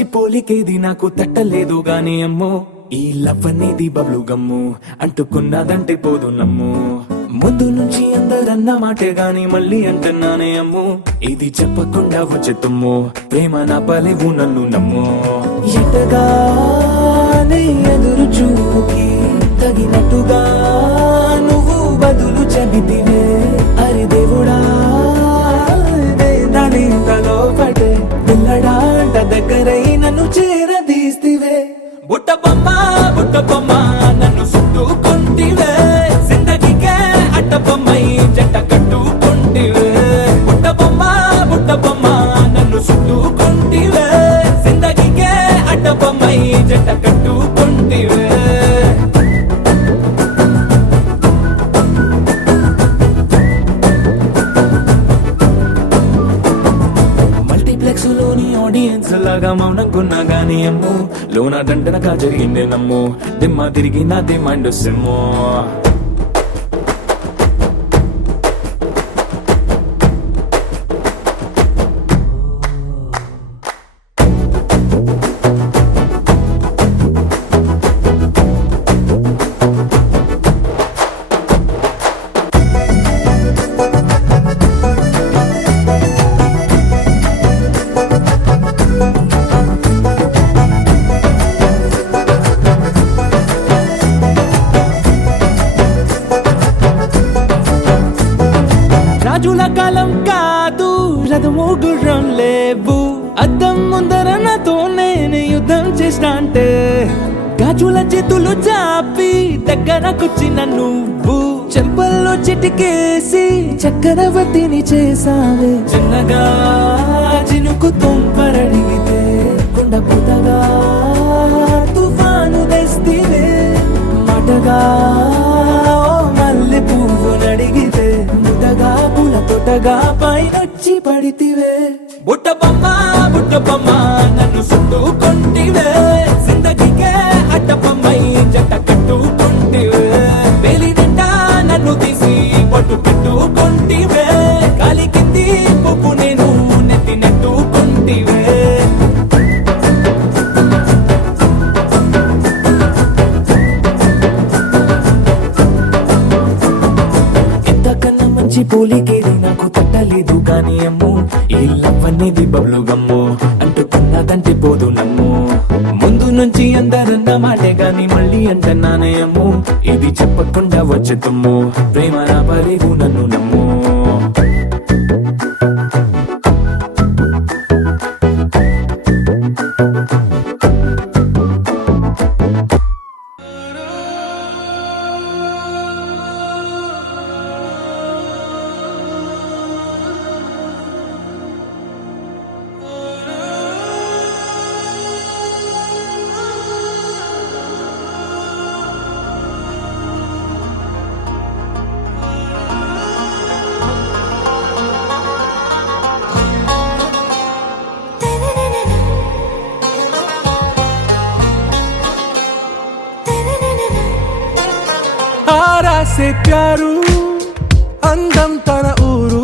మంచి పోలికేది నాకు తట్టలేదు గాని అమ్మో ఈ లవ్ అనేది బబ్లు గమ్ము అంటుకున్నదంటే పోదు నమ్ము ముందు నుంచి అందరన్న మాటే గాని మళ్ళీ అంటున్నానే అమ్ము ఇది చెప్పకుండా వచ్చే తుమ్ము ప్రేమ నా పలేవు నన్ను నమ్ము ఎటగానే ఎదురు చూకి తగినట్టుగా నువ్వు బదులు చెబితివే అరే దేవుడా దాని తలో పడే పిల్లడాంట దగ్గరై నన్ను చేరదీస్తివే బుట్ట బొమ్మ నన్ను చుట్టుకుంటివే జిందగీకే అట్ట బొమ్మై జంట కట్టుకుంటివే బుట్ట బొమ్మ నన్ను చుట్టుకుంటివే జిందగీకే అట్ట బొమ్మై జంట కట్టుకుంటివే ఆడియన్స్ లాగా మౌనంకున్నా గానీ అమ్ము లోన దండనగా జరిగిందే నమ్ము దిమ్మ తిరిగి నాదే మైండ్ సిమ్ము రాజుల కాలం కాదు రథము గుర్రం లేవు అద్దం ముందర నాతో నేను యుద్ధం చేస్తా అంటే గాజుల చేతులు చాపి దగ్గరకొచ్చిన నువ్వు చెంపల్లో చిటికేసి చక్రవర్తిని చేసావే చిన్నగా చినుకు తుంపరడిగితే కుండ పుతగా తుఫాను తెస్తివే మాటగా మల్లె పువ్వు నడిగితే ముదగా పూల తోటగా పైనొచ్చి పడితివే బుట్ట బొమ్మ నన్ను చుట్టుకుంటివే జిందగీకే అట్ట బొమ్మై జంట కట్టుకుంటివే వేలి నిండా నన్ను తీసి పట్టు పెట్టుకుంటివే కాలి కింది పువ్వు నేను నెత్తి నెట్టుకుంటివే మంచి పోలికేది నాకు తట్టలేదు గాని అమ్ము ఈ లవ్ అనేది బబ్లు గమ్ము అంటుకున్నదంటే పోదు నమ్ము ముందు నుంచి అందరన్న మాటే గాని మళ్ళీ అంటున్నానే అమ్ము ఇది చెప్పకుండా వచ్చే తుమ్ము ప్రేమ నా పలేవు నన్ను నమ్ము से प्यारू అందం తన ఊరు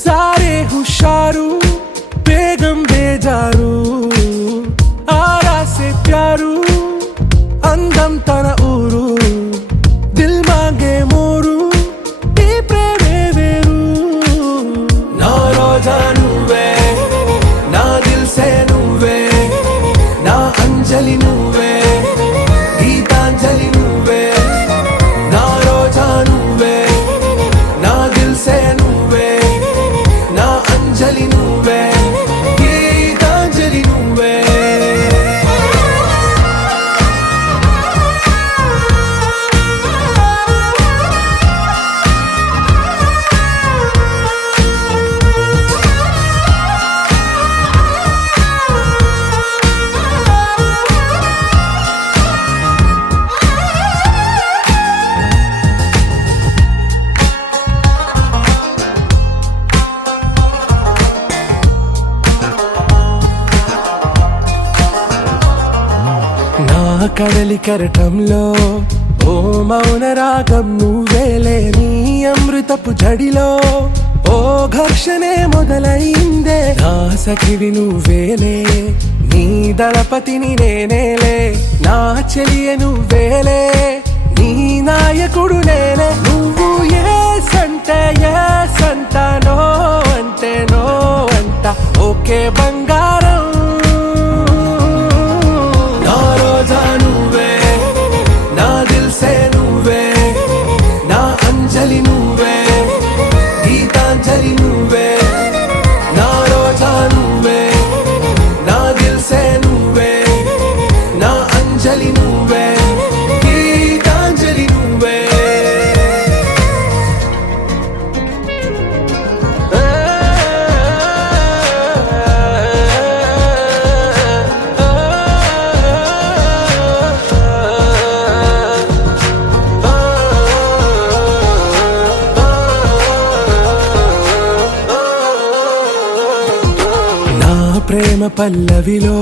సారే హుషారు బేగం బేజారు ఆరా से प्यारू అందం తన ఊరు దిల్ మాంగే మోరు ఈ ప్రేమే వేరు నా రోజా నువ్వే నా దిల్ సే నువ్వే నా అంజలి నువ్వే గీతాంజలి నువ్వే నా రోజా నువ్వే నా దిల్ సే నువ్వే నా అంజలి నువ్వే గీతాంజలి నువ్వే కడలి కెరటంలో ఓ మౌన రాగం నువ్వేలే నీ అమృతపు జడిలో ఓ ఘర్షణే మొదలైందే నా సఖివి నువ్వేలే నీ దళపతిని నేనేలే, నా చెలియ నువ్వేలే, నీ నాయకుడు నేనే. నువ్వు ఏ సంట నో అంటే నో అంట, ఓకే బంగారం. నా రోజా నువ్వే, నా దిల్సే నువ్వే, నా అంజలి నువ్వే, గీతాంజలి నువ్వే. నా రోజా నువ్వే, నా దిల్సే నువ్వే, నా అంజలి నువ్వే, గీతాంజలి నువ్వే. నా ప్రేమ పల్లవిలో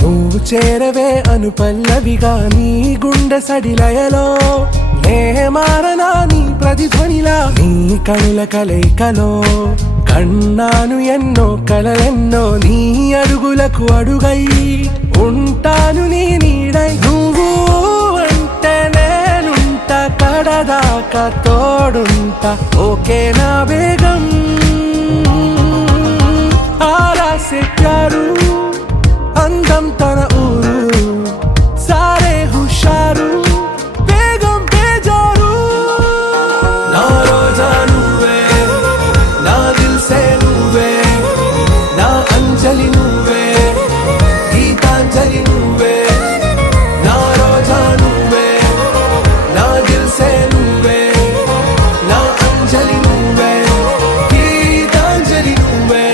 నువ్వు చేరవే అను పల్లవిగా, నీ గుండె సడిలయలో నే మారనా నీ ప్రతిధ్వనిలా. నీ కనుల కలయికలో కన్నాను ఎన్నో కలలెన్నో, నీ అడుగులకు అడుగై ఉంటాను నీ నీడై. నువ్వు అంటే నేనుంట కడదాకా తోడుంటా, ఓకే నా బేగం. आरा से प्यारू అందం తన ఊరు, సారే హుషారు బేగం బేజారు. నా రోజా నువ్వే, నా దిల్సే నువ్వే, నా అంజలి నువ్వే, గీతాంజలి నువ్వే. నా రోజా నువ్వే, నా దిల్సే నువ్వే, నా అంజలి నువ్వే, గీతాంజలి నువ్వే.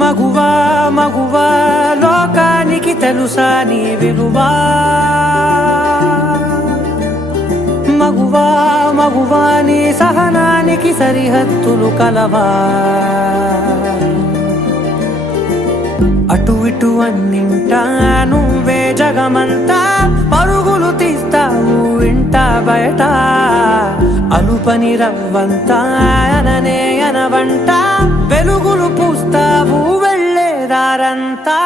మగువా మగువా లోకానికి తెలుసా నీ విలువా మగువా మగువా నీ సహనానికి సరిహద్దులు కలవా అటు ఇటు అన్నింటా నువ్వే జగమంతా పరుగులు తీస్తావు ఇంట బయట అలుపని రవ్వంతా అననే అనవంట వెలుగులు పూస్తావు వెళ్ళేదారంతా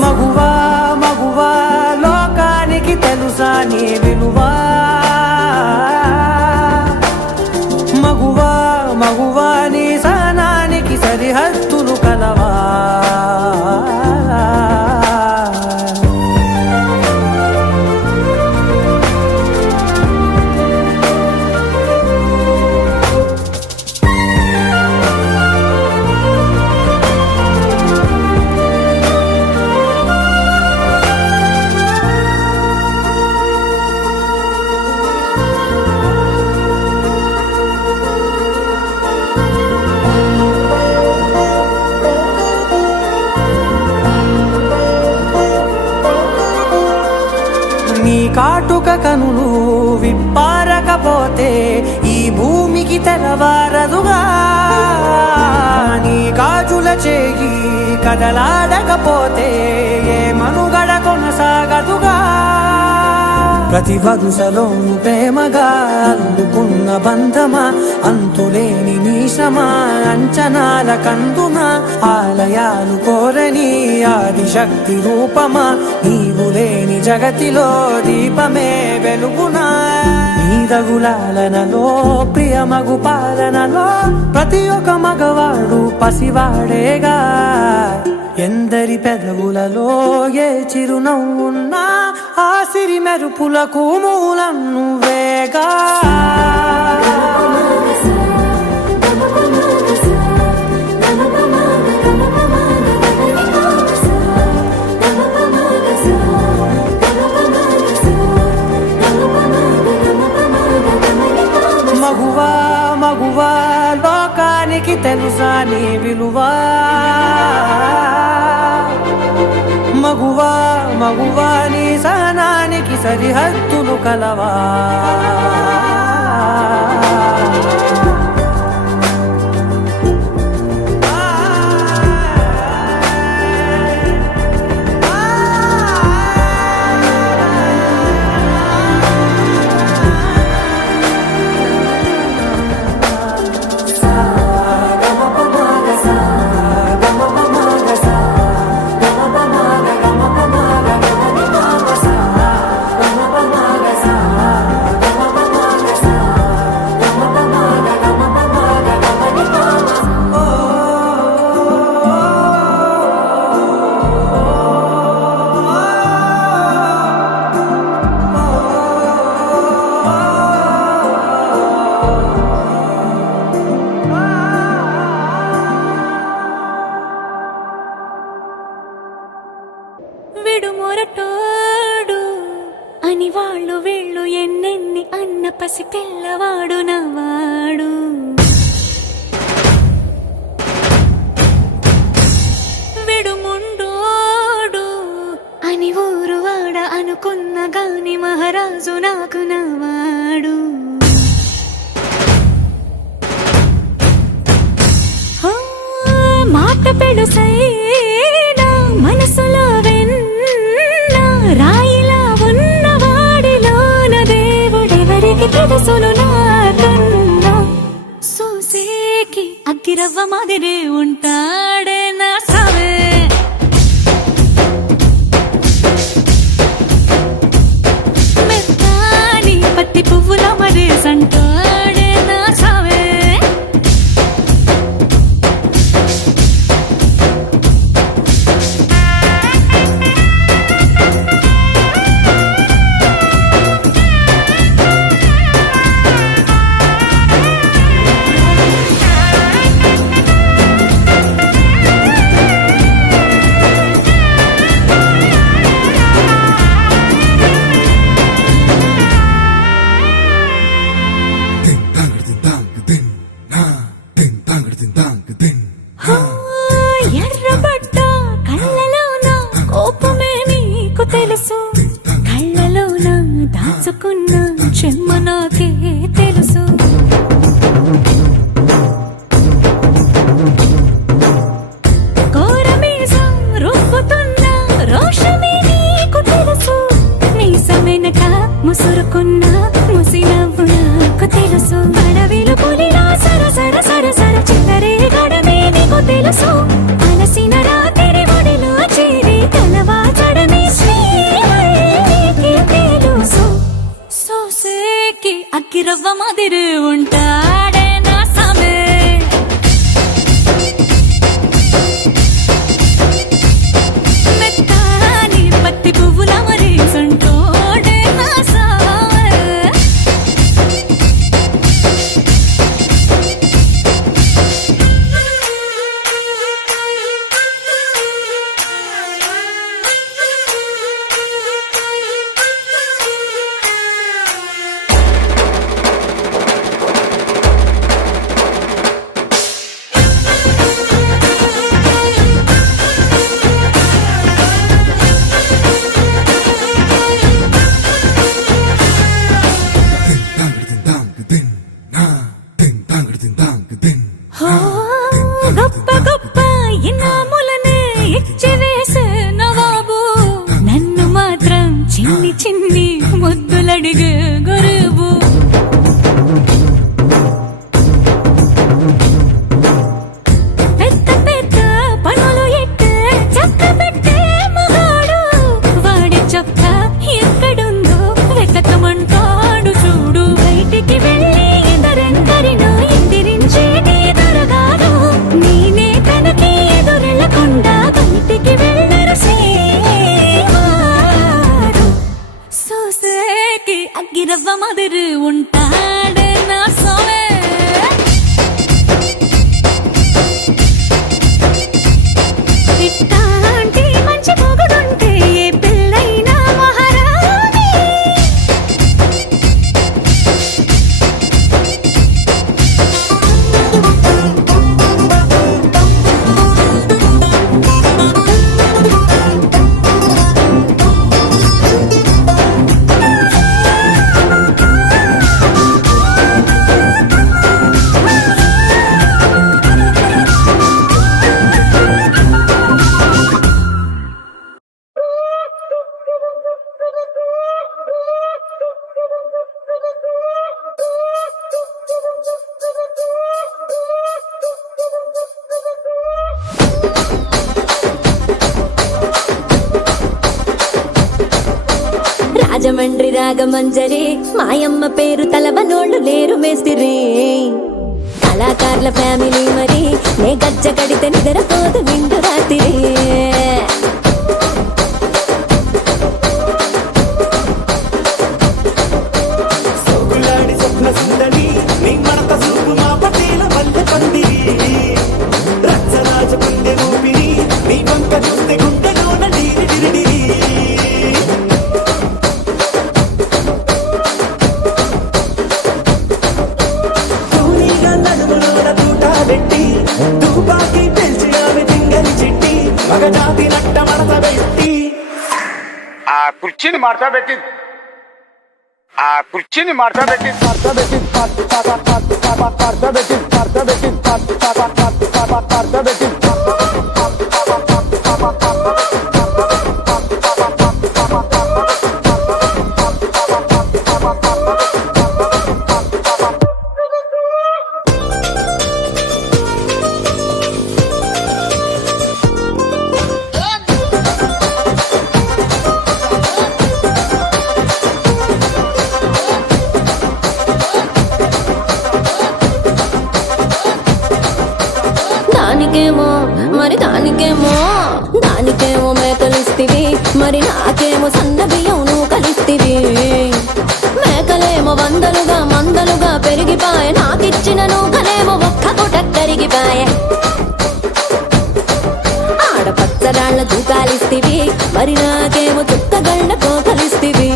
మగువా మగువా లోకానికి తెలుసా నీ విలువా మగువా మగువా నీ సహనానికి సరిహద్దులు కలవా నీ కాటుక కనులు విప్పారకపోతే ఈ భూమికి తెలవారదుగా నీ గాజుల చేయి కదలాడకపోతే ఏ మనుగడ కొనసాగదుగా ప్రతి వరుసలోను ప్రేమగా అల్లుకున్న బంధమా అంతులేని నీశమా అంచనాల కందుమా ఆలయాలు కోరని ఆదిశక్తి రూపమా నీవు లేని జగతిలో దీపమే వెలుగునా నీదగులాలనలో ప్రియమగు పాలనలో ప్రతి ఒక్క మగవాడు పసివాడేగా ఎందరి పెదవులలో ఏ చిరునవ్వున్నా ఆ సిరి మెరుపులకు మూలం నువ్వేగా మగువా మగువా లోకానికి తెలుసా నీ విలువా మగువా మగువా నీ సహనానికి సరిహద్దులు కలవా విడుమొరటోడు అని వాళ్ళు వీళ్ళు ఎన్నెన్ని అన్న పసి పిల్లవాడు నవ్వాడు విడుముండోడు అని ఊరు వాడ అనుకున్న గాని మహారాజు నాకు నవ్వాడు మాట పెడుసైనా మనసులో రాయిలా ఉన్నవాడిలోన దేవుడెవరికి తెలుసును నాకన్నా చూసేకి అగ్గిరవ్వ మాదిరే ఉంటాడే నా సవే మెత్తాని పత్తి పువ్వుల మరేసంటాడే నా సవే ఎర్రబడ్డ కళ్ళలోన కోపమే నీకు తెలుసు, కళ్ళలోన దాచుకున్న చెమ్మ నాకే తెలుసు. కోరమీసం రుబ్బుతున్న రోషమే నీకు తెలుసు, మీసమెనక ముసురుకున్న ముసి నవ్వు నాకు తెలుసు. అడవిలు పులిలా సర సర సర సర చిల్లరే గడమే నీకు తెలుసు, అలసిన రాత్రి ఒడిలో చేరి కలవాచడమే శ్రీకి తెలుసు. సోసేకి అగ్గిరవ్వ మాదిరి ఉంటాడే నా సామే, మెత్తాని పత్తి పువ్వుల మరి సంటోడే నా సామే. హో, గొప్ప గొప్ప ఇనాములనే ఇచ్చి వేసే నవాబు, నన్ను మాత్రం చిన్ని చిన్ని ముద్దులడిగే గురువు. పెద్ద పెద్ద పనులు ఎట్టే చక్క పెట్టే మగాడు, వాడి చొక్క ఎక్కడుందో వెతకమంటాడు చూడు. బయటికి వెళ్ళి ఎదరెందరినో ఎదిరించేది దొరగాడు, నేనే తనకి ఎదురెళ్ళకుండా బయటికి వెళ్ళరు శ్రీవారు. సోసేకి అగ్గిరవ్వ మాదిరి ఉంటాడే నా సోమే. ఇట్టాంటి మంచి మొగుడుంటే ఏ పిల్లైనా మహారాణి. రాజమండ్రి రాగమంజరి మాయమ్మ పేరు తలవనోళ్ళు లేరు మేస్తిరి, కళాకారుల ఫ్యామిలీ మరి నే గజ్జ కడితే నిద్రపోదు నిండు రాత్రి. సోకులాడి స్వప్న సుందరి నీ మడత సూపు మా పటేల మల్లె పందిరి, రచ్చరాజ పుండె ఊపిరి నీ వంక చూస్తే గుండెలోన డీరి డిరిడిరి. తూనీగా నడుములోన తూట పెట్టి తుపాకి పెంచి ఆమె తింగని చిట్టి మగజాతి నట్ట మడత పెట్టి ఆ కుర్చీని మార్తా పెట్టి ఆ కుర్చీని మార్తా పెట్టి దానికేమో మరి దానికేమో మేకలిస్తివి, మరి నాకేమో సన్న బియ్యం నువ్వు కలిస్తివి. మేకలేమో వందలుగా మందలుగా పెరిగిపాయే, నాకిచ్చిన నూకలేమో ఒక్క పూట కరిగిపాయే. ఆడపచ్చరాళ్ళ దూకాలిస్తివి, మరి నాకేమో చుక్కగళ్ళ కోకలిస్తివి.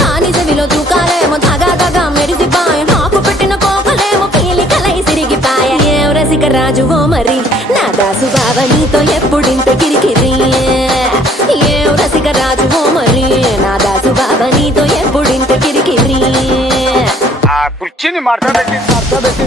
దాని చెవిలో దూకాలేమో దగా దగా మెరిసిపాయే, నాకు పెట్టిన కోకలేమో పీలికలై సిరిగిపాయే. ఏం రసిక రాజువో మరి నా దాసు బావ నీతో ఎప్పుడింత కిరికిరి ఏం రసిక రాజు ఓ మరి నా దాసు బావ నీతో ఎప్పుడింత కిరికిరి ఆ కుర్చీని మార్చబెట్టి మార్చబెట్టి